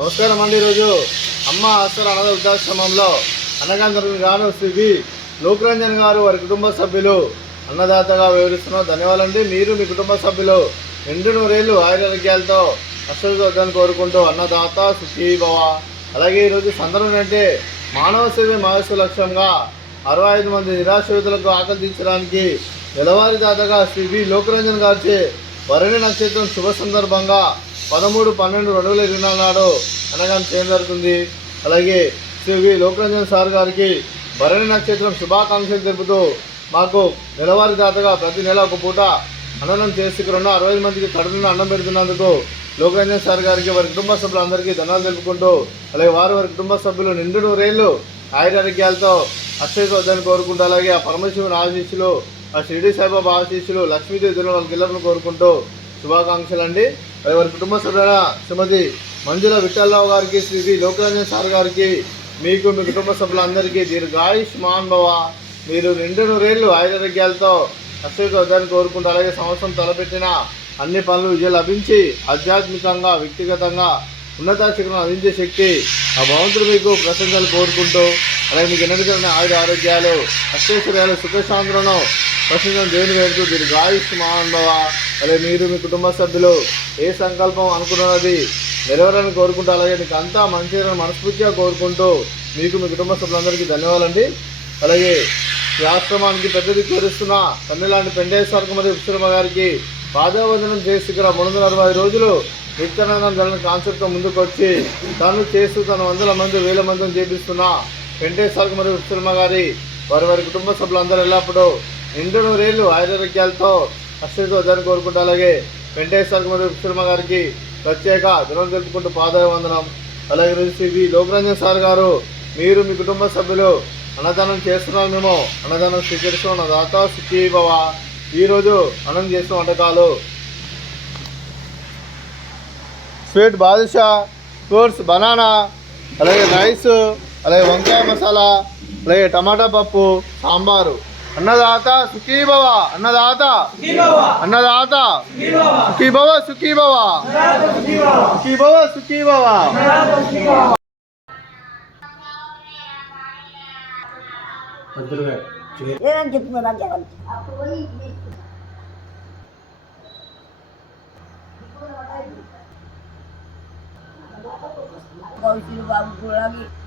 నమస్కారం అండి. ఈరోజు అమ్మ ఆసరా అనాథ వృద్ధాశ్రమంలో అన్నగాంధర్వి గాను శ్రీ వి లోకరంజన్ గారు వారి కుటుంబ సభ్యులు అన్నదాతగా వివరిస్తున్నారు. ధన్యవాదాలండి. మీరు మీ కుటుంబ సభ్యులు నిండు నూరేళ్ళు ఆయురారోగ్యాలతో అష్టవద్దని కోరుకుంటూ అన్నదాత సుఖీభవ. అలాగే ఈరోజు సందర్భం అంటే మానవ సేవ మహస్సు లక్ష్యంగా 65 మంది నిరాశ్రితులకు ఆకలి తీర్చడానికి నెలవారీ దాతగా శ్రీ వి లోకరంజన్ గారిచే భరణి నక్షత్రం శుభ సందర్భంగా 13/12/2024 నాడు అన్నదానం చేయడం జరుగుతుంది. అలాగే శ్రీ వి లోకరంజన్ సార్ గారికి భరణి నక్షత్రం శుభాకాంక్షలు తెలుపుతూ మాకు నెలవారీ దాతగా ప్రతి నెల ఒక పూట అన్నదానం చేసి 65 మందికి కడుపున అన్నం పెడుతున్నందుకు లోకరంజన్ సార్ గారికి వారి కుటుంబ సభ్యులందరికీ ధన్యవాదాలు తెలుపుకుంటూ అలాగే వారి కుటుంబ సభ్యులు నిండు నూరేళ్ళు ఆయురారోగ్యాలతో అక్షయవద్దని కోరుకుంటూ అలాగే ఆ పరమశివుని ఆశీస్సులు ఆ షిరిడి సాయిబాబా ఆశీస్సులు లక్ష్మీదేవి దిన వాళ్ళకి ఇళ్లను కోరుకుంటూ శుభాకాంక్షలు అండి. వారి కుటుంబ సభ్యుల శ్రీమతి మంజుల విఠలరావు గారికి శ్రీ వి లోకరంజన్ సార్ గారికి మీకు మీ కుటుంబ సభ్యులందరికీ దీర్ఘాయుష్మాన్ భవ. మీరు నిండు నూరేళ్ళు ఆయురారోగ్యాలతో అక్షయవద్దని కోరుకుంటూ అలాగే సంవత్సరం తలపెట్టిన అన్ని పనులు విజయం లభించి ఆధ్యాత్మికంగా వ్యక్తిగతంగా ఉన్నత శిఖరం అందించే శక్తి ఆ భగవంతుడు మీకు ప్రశంసలు కోరుకుంటూ అలాగే మీకు ఎన్నటికైనా ఆయుర ఆరోగ్యాలు అష్టైశ్వర్యాలు సుఖశాంతులను ప్రశంసలు దేవుని వేడుతూ దీర్ఘాయుష్మాన్ భవ. అలాగే మీరు మీ కుటుంబ సభ్యులు ఏ సంకల్పం అనుకున్నది నెరవేరాలని కోరుకుంటూ అలాగే మీకు అంతా మంచిగా మనస్ఫూర్తిగా కోరుకుంటూ మీకు మీ కుటుంబ సభ్యులందరికీ ధన్యవాదాలండి. అలాగే ఈ ఆశ్రమానికి పెద్ద దిక్కువరిస్తున్న తమిళనాడు పెండేశ్వరకు మరియు విశ్వమ గారికి పాదవందనం చేసి ఇక్కడ 360 రోజులు నిత్యానందం జరిగిన కాన్సెప్ట్తో ముందుకు వచ్చి తను చేస్తూ తన 100 మంది 1000 మందిని చేపిస్తున్న వెంకటేశ్వరకు మరియు విశ్వమ గారి వారి కుటుంబ సభ్యులందరూ ఎల్లప్పుడూ నిండు నూరేళ్ళు ఆయురారోగ్యాలతో అక్షయవద్దని కోరుకుంటూ అలాగే వెంకటేశ్వరకు మరియు విశ్వమ గారికి ప్రత్యేక దినం తెలుపుకుంటూ పాదవందనం. అలాగే శ్రీ వి లోకరంజన్ సార్ గారు మీరు మీ కుటుంబ సభ్యులు అన్నదానం చేస్తున్నాం, మేము అన్నదానం స్వీకరిస్తున్నాం. దాత సుఖీ భవ. ఈరోజు అన్నం చేసిన వంటకాలు స్వీట్ బాదుషా, ఫ్రూట్స్ బనానా, అలాగే రైస్, అలాగే వంకాయ మసాలా, అలాగే టమాటా పప్పు, సాంబారు. అన్నదాత సుఖీభవ. అన్నదాత అన్నదాత సుఖీభవ సుఖీభవ సుఖీభవ సుఖీభవ. బాబు